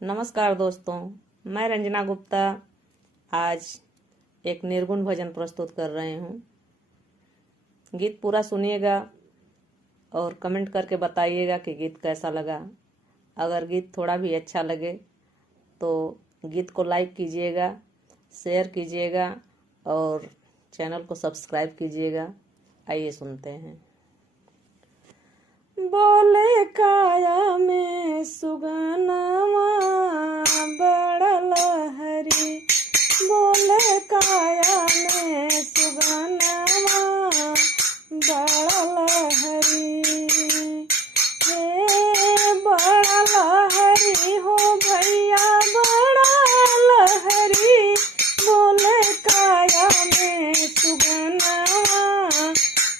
नमस्कार दोस्तों, मैं रंजना गुप्ता आज एक निर्गुण भजन प्रस्तुत कर रहे हूँ। गीत पूरा सुनिएगा और कमेंट करके बताइएगा कि गीत कैसा लगा। अगर गीत थोड़ा भी अच्छा लगे तो गीत को लाइक कीजिएगा, शेयर कीजिएगा और चैनल को सब्सक्राइब कीजिएगा। आइए सुनते हैं। बोले काया में सुगनमा बड़ा लहरी, बोले काया में सुगनमा बड़ा लहरी, हे बड़ा लहरी हो भैया बड़ा लहरी, बोले काया में सुगनमा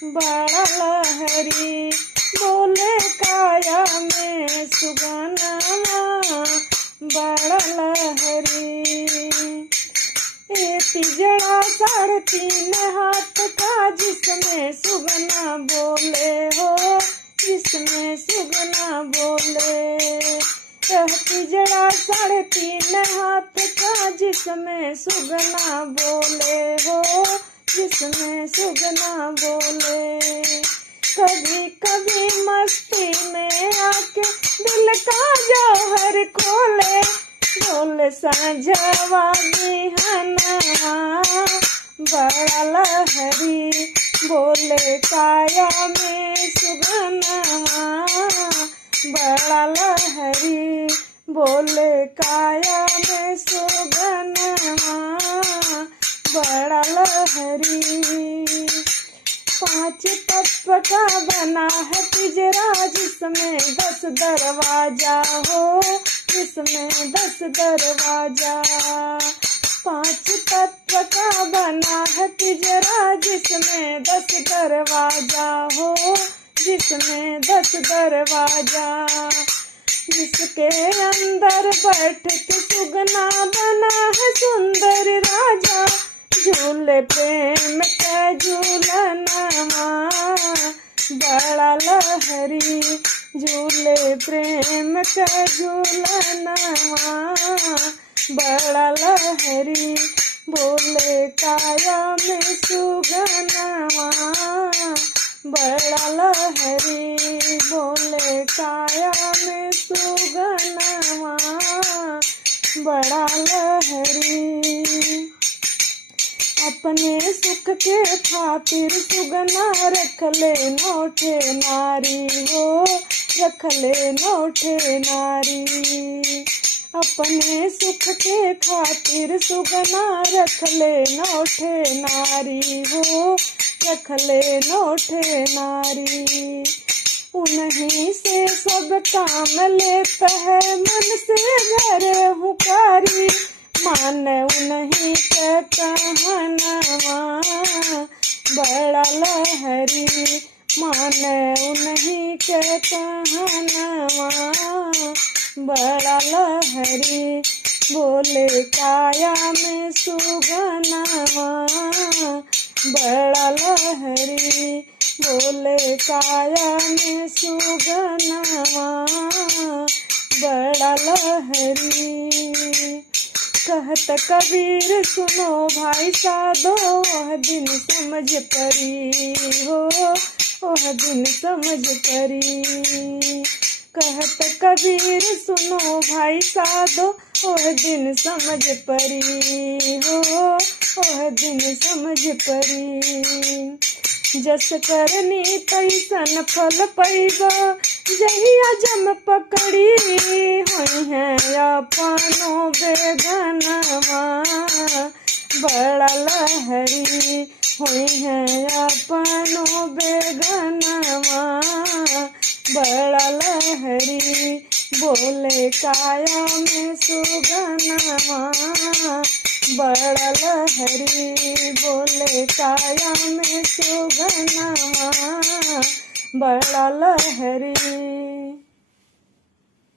बड़ा लहरी, बोले काया में सुगनमा बड़ा लहरी। पिजड़ा 3.5 हाथ का जिसमें सुगना बोले हो, जिसमें सुगना बोले। पिजड़ा 3.5 हाथ का जिसमें सुगना बोले हो, जिसमें सुगना बोले। कभी कभी मस्ती में आके दिल का जौहर खोले, बोले साझवा बिहनवा बड़ा लहरी, बोले काया में सुगनवा बड़ा लहरी, बोले काया में सुगनवा बड़ा लहरी। 5 तत्व का बना है पिंजरा जिसमें 10 दरवाजा हो, जिसमें 10 दरवाजा। 5 तत्व का बना है पिंजरा जिसमें 10 दरवाजा हो, जिसमें 10 दरवाजा। जिसके अंदर बैठ के सुगना बना है सुंदर राजा, झूले प्रेम का झूलनवा बड़ा लहरी, झूले प्रेम का झूलनवा बड़ा लहरी, बोले काया में सुगनवा बड़ा लहरी, बोले काया में सुगनवा बड़ा लहरी। अपने सुख के खातिर सुगना रख ले नौठे नारी हो, रख ले नौठे नारी। अपने सुख के खातिर सुगना रख ले नौठे नारी हो, रख ले नौठे नारी। उन्हीं से सब काम लेता है मन से घर हुकारी, माने उन्हीं के कहनवा बड़ा लहरी, माने उन्हीं के कहनवा बड़ा लहरी, बोले काया में सुगनवा बड़ा लहरी, बोले काया में सुगनवा बड़ा लहरी। कहत कबीर सुनो भाई साधो, वह दिन समझ परी हो, वह दिन समझ परी। कहत कबीर सुनो भाई साधो, वह दिन समझ परी हो, वह दिन समझ परी। जस करनी तैसन फल पैबा, जहिया जम पकड़ी हुई है अपनो बेगनवा बड़ा लहरी, हुई है अपनो बेगनवा बड़ा लहरी, बोले काया में सुगनवा बड़ा लहरी, बोले काया में सुगनवा बड़ा लहरी।